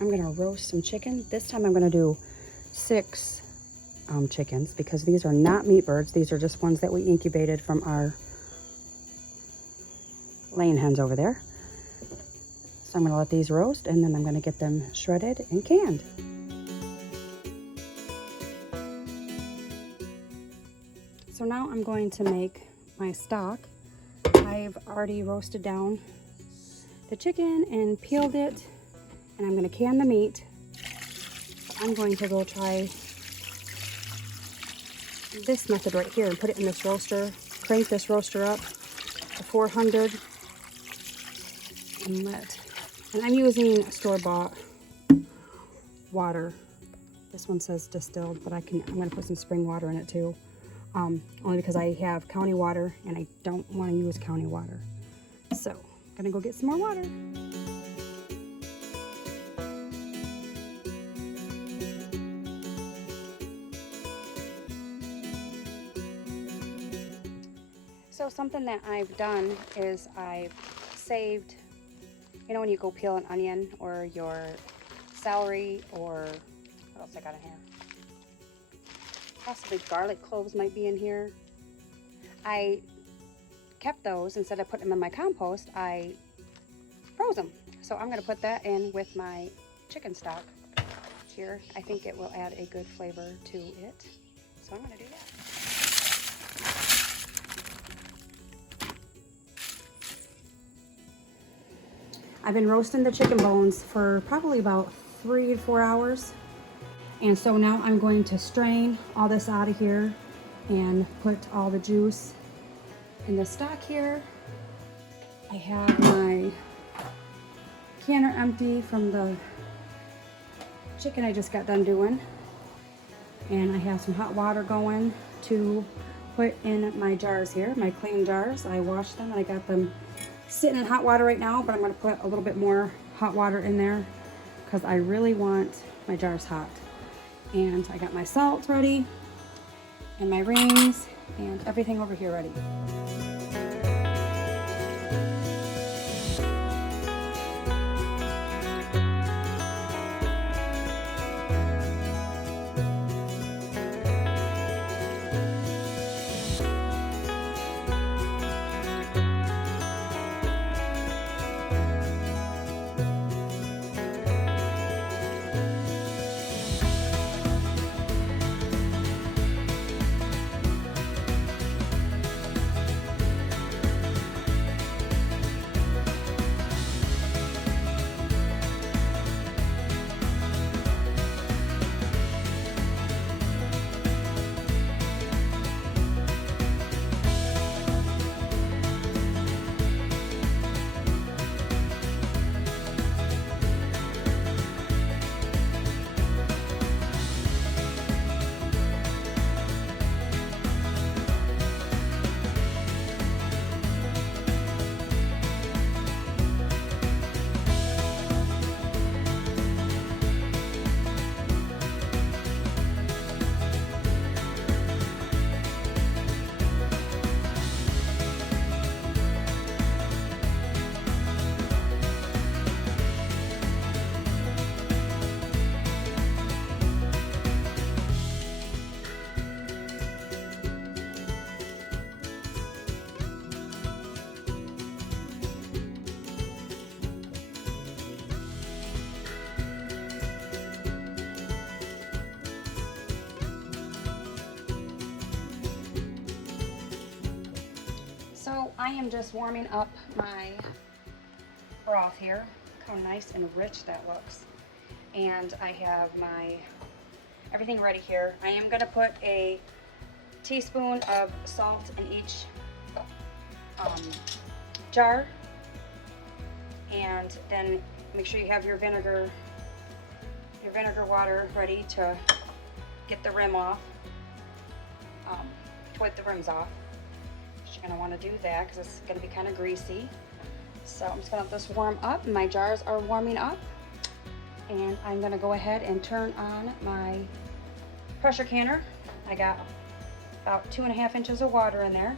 I'm gonna roast some chicken. This time I'm gonna do 6 chickens because these are not meat birds. These are just ones that we incubated from our laying hens over there. So I'm gonna let these roast and then I'm gonna get them shredded and canned. So now I'm going to make my stock. I've already roasted down the chicken and peeled it, and I'm gonna can the meat. So I'm going to go try this method right here and put it in this roaster, crank this roaster up to 400 and I'm using store-bought water. This one says distilled, but I'm gonna put some spring water in it too, only because I have county water and I don't want to use county water. So I'm gonna go get some more water. So something that I've done is I've saved, you know when you go peel an onion or your celery, or what else I got in here? Possibly garlic cloves might be in here. I kept those. Instead of putting them in my compost, I froze them. So I'm gonna put that in with my chicken stock here. I think it will add a good flavor to it. So I'm gonna do that. I've been roasting the chicken bones for probably about 3 to 4 hours. And so now I'm going to strain all this out of here and put all the juice in the stock here. I have my canner empty from the chicken I just got done doing. And I have some hot water going to put in my jars here, my clean jars. I washed them and I got them sitting in hot water right now, but I'm going to put a little bit more hot water in there because I really want my jars hot. And I got my salt ready and my rings and everything over here ready. So I am just warming up my broth here. Look how nice and rich that looks. And I have my everything ready here. I am going to put a teaspoon of salt in each jar, and then make sure you have your vinegar water ready to get the rim off, to wipe the rims off. You're going to want to do that because it's going to be kind of greasy. So I'm just going to let this warm up. My jars are warming up, and I'm going to go ahead and turn on my pressure canner. I got about 2.5 inches of water in there.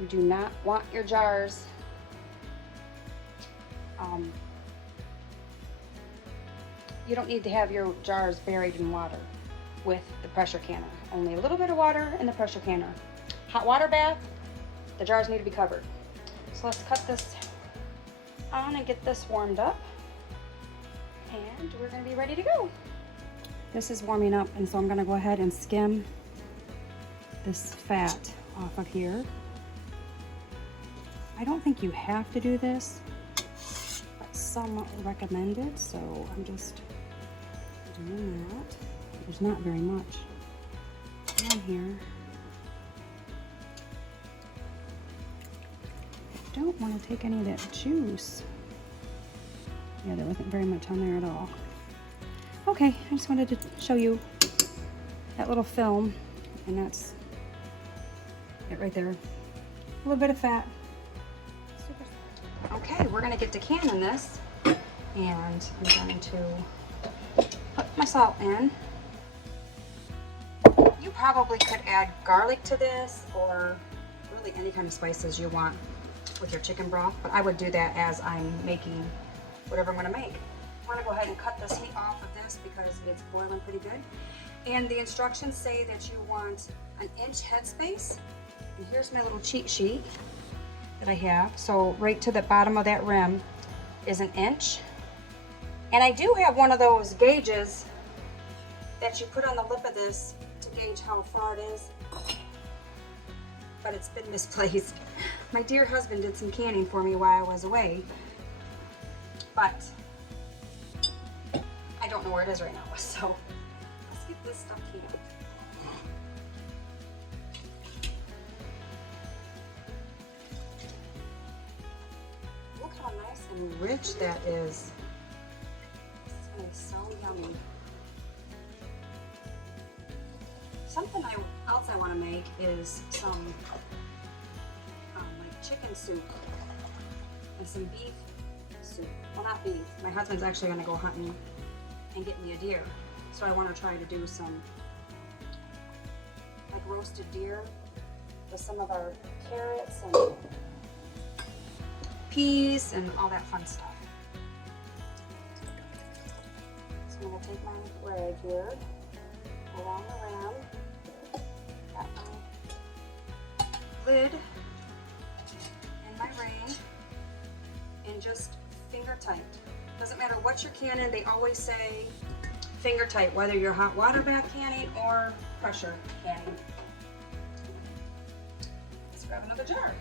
You do not want your jars you don't need to have your jars buried in water with the pressure canner. Only a little bit of water in the pressure canner. Hot water bath, the jars need to be covered. So let's cut this on and get this warmed up. And we're gonna be ready to go. This is warming up, and so I'm gonna go ahead and skim this fat off of here. I don't think you have to do this, but some recommend it, so I'm just doing that. There's not very much on here. I don't want to take any of that juice. Yeah, there wasn't very much on there at all. Okay, I just wanted to show you that little film, and that's it right there. A little bit of fat. Super. Okay, we're gonna get to canning this, and I'm going to put my salt in. You probably could add garlic to this, or really any kind of spices you want with your chicken broth, but I would do that as I'm making whatever I'm gonna make. I wanna go ahead and cut this heat off of this because it's boiling pretty good. And the instructions say that you want an inch headspace. And here's my little cheat sheet that I have. So right to the bottom of that rim is an inch. And I do have one of those gauges that you put on the lip of this to gauge how far it is, but it's been misplaced. My dear husband did some canning for me while I was away, but I don't know where it is right now, so let's get this stuff canned. Look how nice and rich that is. It's gonna be so yummy. Something else I want to make is some like chicken soup and some beef soup. Well, not beef. My husband's actually going to go hunting and get me a deer. So I want to try to do some like roasted deer with some of our carrots and peas and all that fun stuff. So I'm going to take my rag here, along the rim. Got my lid and my ring, and just finger tight. Doesn't matter what you're canning, they always say finger tight, whether you're hot water bath canning or pressure canning. Let's grab another jar.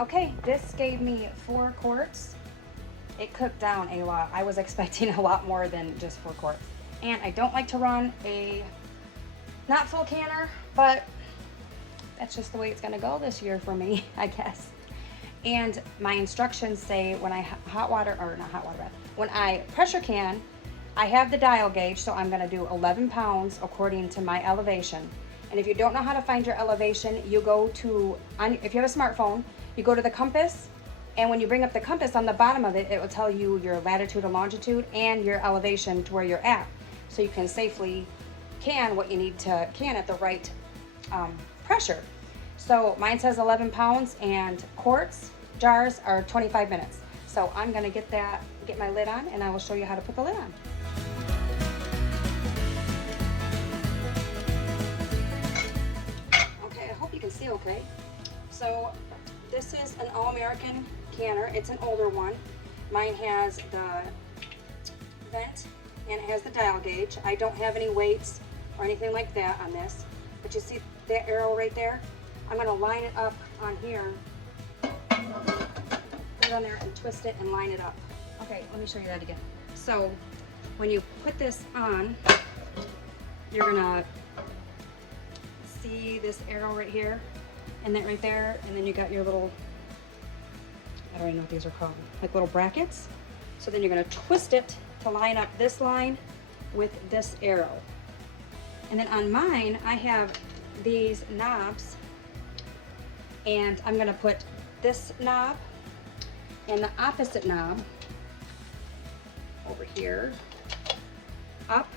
Okay, this gave me 4 quarts. It cooked down a lot. I was expecting a lot more than just 4 quarts. And I don't like to run a not full canner, but that's just the way it's gonna go this year for me, I guess. And my instructions say when I when I pressure can, I have the dial gauge, so I'm gonna do 11 pounds according to my elevation. And if you don't know how to find your elevation, you go to, if you have a smartphone, you go to the compass, and when you bring up the compass on the bottom of it, it will tell you your latitude and longitude and your elevation to where you're at. So you can safely can what you need to can at the right pressure. So mine says 11 pounds and quarts jars are 25 minutes. So I'm gonna get my lid on, and I will show you how to put the lid on. Okay, I hope you can see okay. So this is an all-American canner. It's an older one. Mine has the vent and it has the dial gauge. I don't have any weights or anything like that on this, but you see that arrow right there? I'm gonna line it up on here, put it on there and twist it and line it up. Okay, let me show you that again. So when you put this on, you're gonna see this arrow right here and that right there, and then you got your little, I don't even know what these are called, like little brackets. So then you're gonna twist it to line up this line with this arrow. And then on mine, I have these knobs, and I'm gonna put this knob and the opposite knob over here up,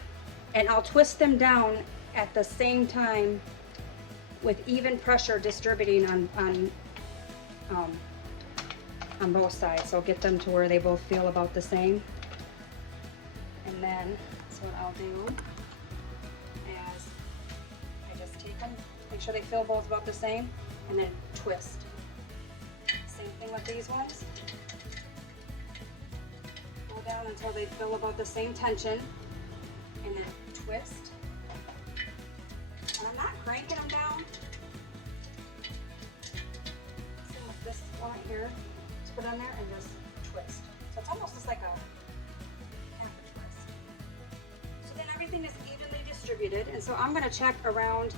and I'll twist them down at the same time with even pressure distributing on both sides. So get them to where they both feel about the same. And then, so what I'll do is I just take them, make sure they feel both about the same, and then twist. Same thing with these ones. Go down until they feel about the same tension, and then twist. And I'm not cranking them down. Same with this one right here. Just put it on there and just twist. So it's almost just like a everything is evenly distributed. And so I'm going to check around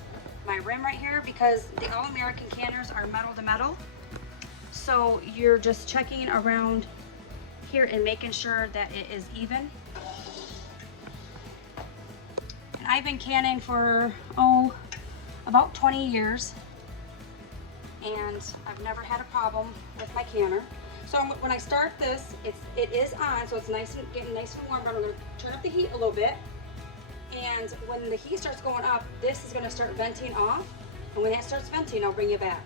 my rim right here, because the all-American canners are metal to metal. So you're just checking around here and making sure that it is even. And I've been canning for about 20 years, and I've never had a problem with my canner. So when I start this, it is on, so it's getting nice and warm, but I'm going to turn up the heat a little bit. And when the heat starts going up, this is going to start venting off. And when that starts venting, I'll bring you back.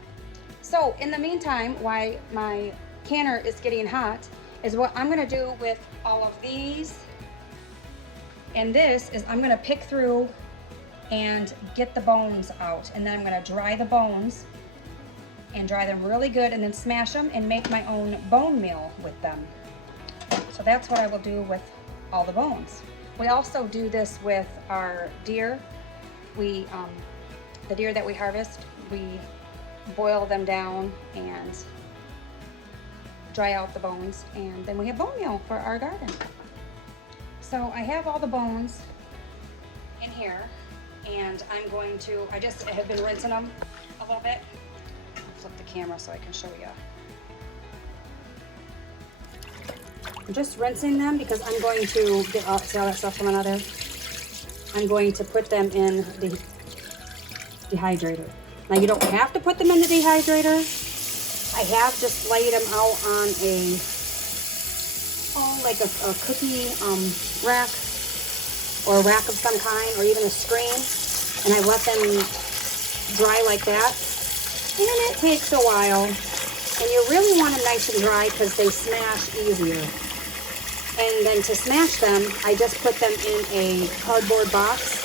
So in the meantime, while my canner is getting hot, is what I'm going to do with all of these. And this is I'm going to pick through and get the bones out. And then I'm going to dry the bones and dry them really good, and then smash them and make my own bone meal with them. So that's what I will do with all the bones. We also do this with our deer. The deer that we harvest, we boil them down and dry out the bones, and then we have bone meal for our garden. So I have all the bones in here, and I'm going to, I have been rinsing them a little bit. I'll flip the camera so I can show you. I'm just rinsing them because I'm going to get all that stuff coming out of there. I'm going to put them in the dehydrator. Now you don't have to put them in the dehydrator. I have just laid them out on like a cookie rack, or a rack of some kind, or even a screen, and I let them dry like that. And then it takes a while, and you really want them nice and dry because they smash easier. And then to smash them, I just put them in a cardboard box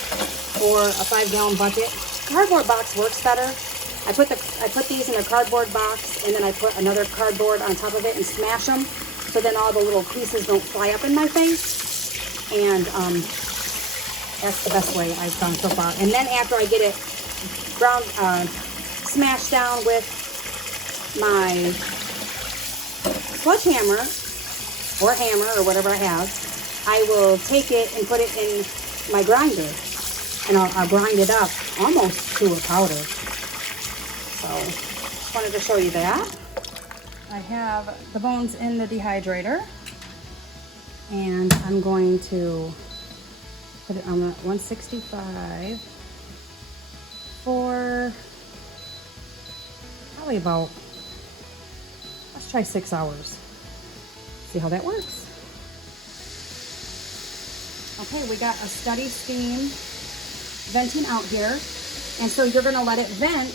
or a 5-gallon bucket. Cardboard box works better. I put these in a cardboard box, and then I put another cardboard on top of it and smash them, so then all the little pieces don't fly up in my face. And that's the best way I've found so far. And then after I get it smashed down with my sledgehammer or hammer or whatever I have, I will take it and put it in my grinder, and I'll grind it up almost to a powder. So just wanted to show you that. I have the bones in the dehydrator, and I'm going to put it on the 165 for probably about, let's try 6 hours. See how that works. Okay, we got a steady steam venting out here. And so you're gonna let it vent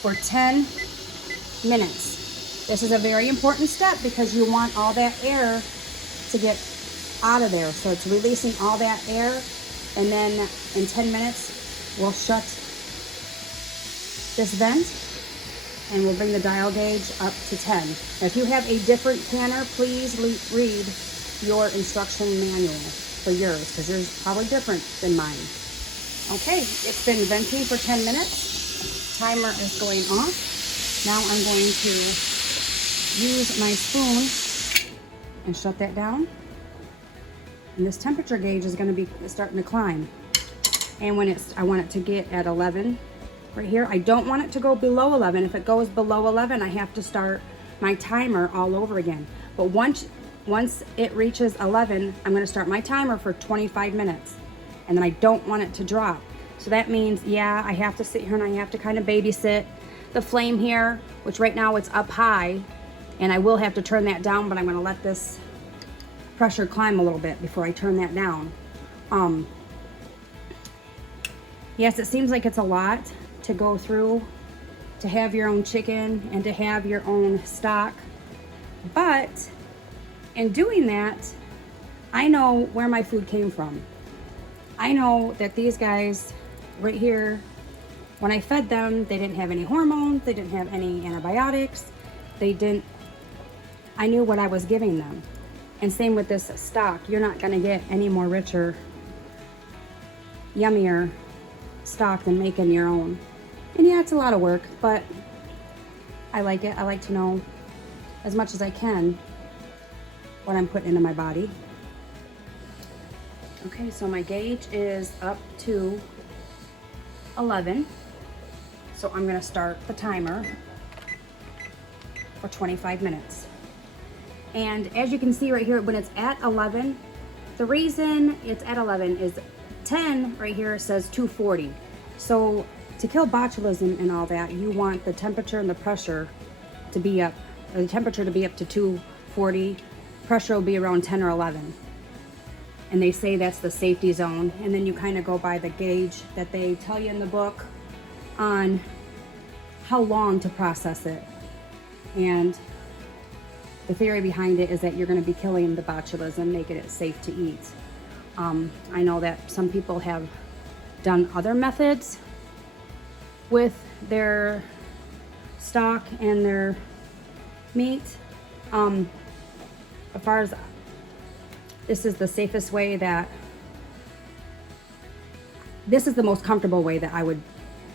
for 10 minutes. This is a very important step because you want all that air to get out of there. So it's releasing all that air, and then in 10 minutes, we'll shut this vent and we'll bring the dial gauge up to 10. Now, if you have a different canner, please read your instruction manual for yours, because yours is probably different than mine. Okay, it's been venting for 10 minutes. Timer is going off. Now I'm going to use my spoon and shut that down. And this temperature gauge is going to be starting to climb. And when I want it to get at 11 right here. I don't want it to go below 11. If it goes below 11, I have to start my timer all over again. But once it reaches 11, I'm going to start my timer for 25 minutes. And then I don't want it to drop. So that means, yeah, I have to sit here and I have to kind of babysit the flame here, which right now it's up high. And I will have to turn that down, but I'm going to let this pressure climb a little bit before I turn that down. Yes, it seems like it's a lot to go through to have your own chicken and to have your own stock, but in doing that, I know where my food came from. I know that these guys right here, when I fed them, they didn't have any hormones, they didn't have any antibiotics, I knew what I was giving them. And same with this stock. You're not gonna get any more richer, yummier stock than making your own. And yeah, it's a lot of work, but I like it. I like to know as much as I can what I'm putting into my body. Okay, so my gauge is up to 11. So I'm gonna start the timer for 25 minutes. And as you can see right here, when it's at 11, the reason it's at 11 is 10 right here says 240. So to kill botulism and all that, you want the temperature and the pressure to be up, or the temperature to be up to 240, pressure will be around 10 or 11. And they say that's the safety zone. And then you kind of go by the gauge that they tell you in the book on how long to process it. And the theory behind it is that you're going to be killing the botulism, making it safe to eat. I know that some people have done other methods with their stock and their meat. As far as this is the safest way this is the most comfortable way that I would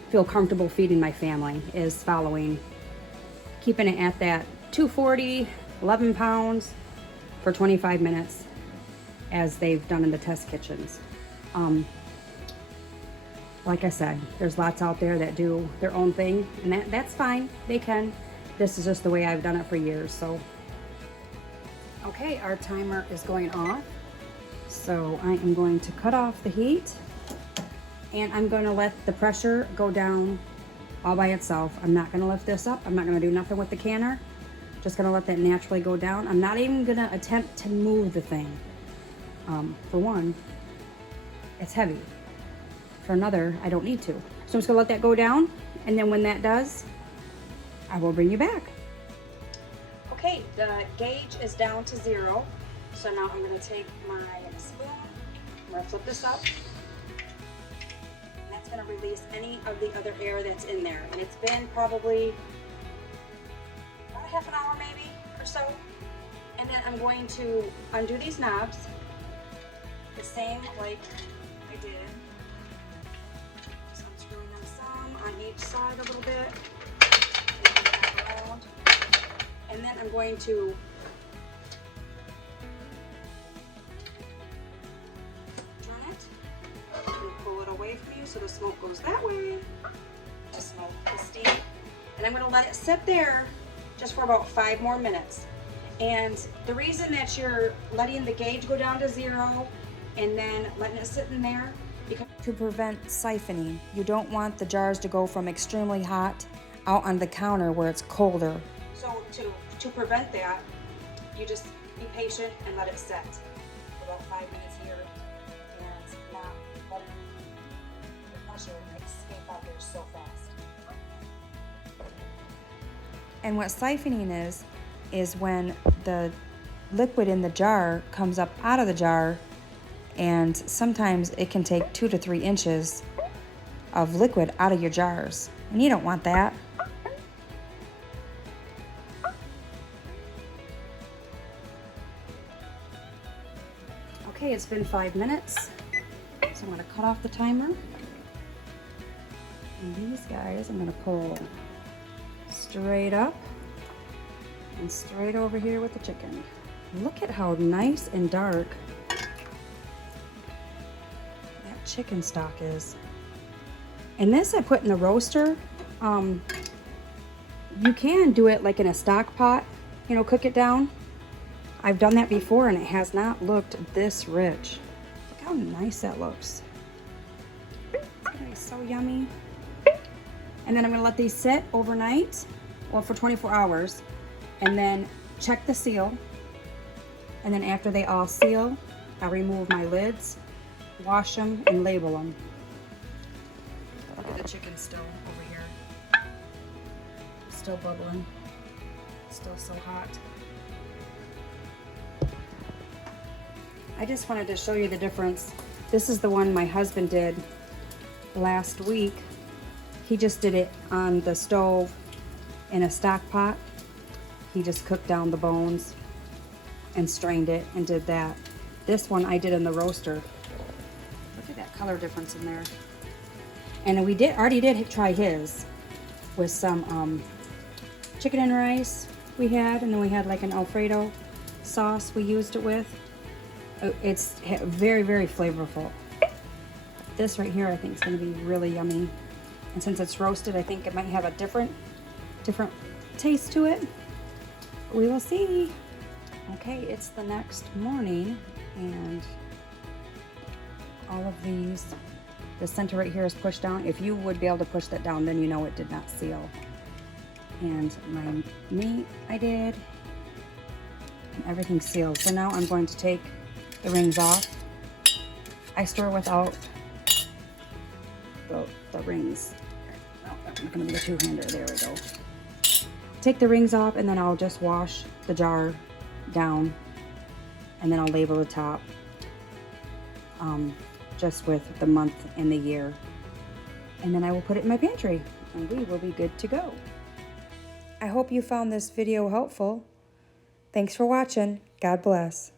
feel comfortable feeding my family, is following, keeping it at that 240, 11 pounds for 25 minutes as they've done in the test kitchens. Like I said, there's lots out there that do their own thing, and that's fine. They can. This is just the way I've done it for years. So, okay, our timer is going off. So I am going to cut off the heat, and I'm going to let the pressure go down all by itself. I'm not going to lift this up. I'm not going to do nothing with the canner. Just going to let that naturally go down. I'm not even going to attempt to move the thing. For one, it's heavy. For another, I don't need to. So I'm just gonna let that go down, and then when that does, I will bring you back. Okay, the gauge is down to 0. So now I'm gonna take my spoon, I'm gonna flip this up, and that's gonna release any of the other air that's in there. And it's been probably about a half an hour maybe, or so. And then I'm going to undo these knobs, the same like I did. On each side a little bit, and then I'm going to turn it and pull it away from you so the smoke goes that way to smoke the steam, and I'm going to let it sit there just for about 5 more minutes. And the reason that you're letting the gauge go down to 0 and then letting it sit in there, to prevent siphoning. You don't want the jars to go from extremely hot out on the counter where it's colder. So to prevent that, you just be patient and let it set for about 5 minutes here, and not let it moisture escape out there so fast. And what siphoning is when the liquid in the jar comes up out of the jar, and sometimes it can take 2 to 3 inches of liquid out of your jars, and you don't want that. Okay, it's been 5 minutes, so I'm going to cut off the timer. And these guys I'm going to pull straight up and straight over here with the chicken. Look at how nice and dark that chicken stock is. And this I put in the roaster. You can do it like in a stock pot, you know, cook it down. I've done that before and it has not looked this rich. Look how nice that looks. It's gonna be so yummy. And then I'm gonna let these sit overnight, well, for 24 hours, and then check the seal. And then after they all seal, I'll remove my lids, wash them, and label them. Look at the chicken still over here. Still bubbling. Still so hot. I just wanted to show you the difference. This is the one my husband did last week. He just did it on the stove in a stock pot. He just cooked down the bones and strained it and did that. This one I did in the roaster. Look at that color difference in there. And we already did try his with some chicken and rice we had, and then we had like an Alfredo sauce we used it with. It's very, very flavorful. This right here I think is going to be really yummy. And since it's roasted, I think it might have a different taste to it. We will see. Okay, it's the next morning, and all of these, the center right here is pushed down. If you would be able to push that down, then you know it did not seal. And my meat I did, and everything's sealed. So now I'm going to take the rings off. I stir without the rings. No, that's not gonna be a two-hander. There we go. Take the rings off, and then I'll just wash the jar down, and then I'll label the top just with the month and the year, and then I will put it in my pantry, and we will be good to go. I hope you found this video helpful. Thanks for watching. God bless.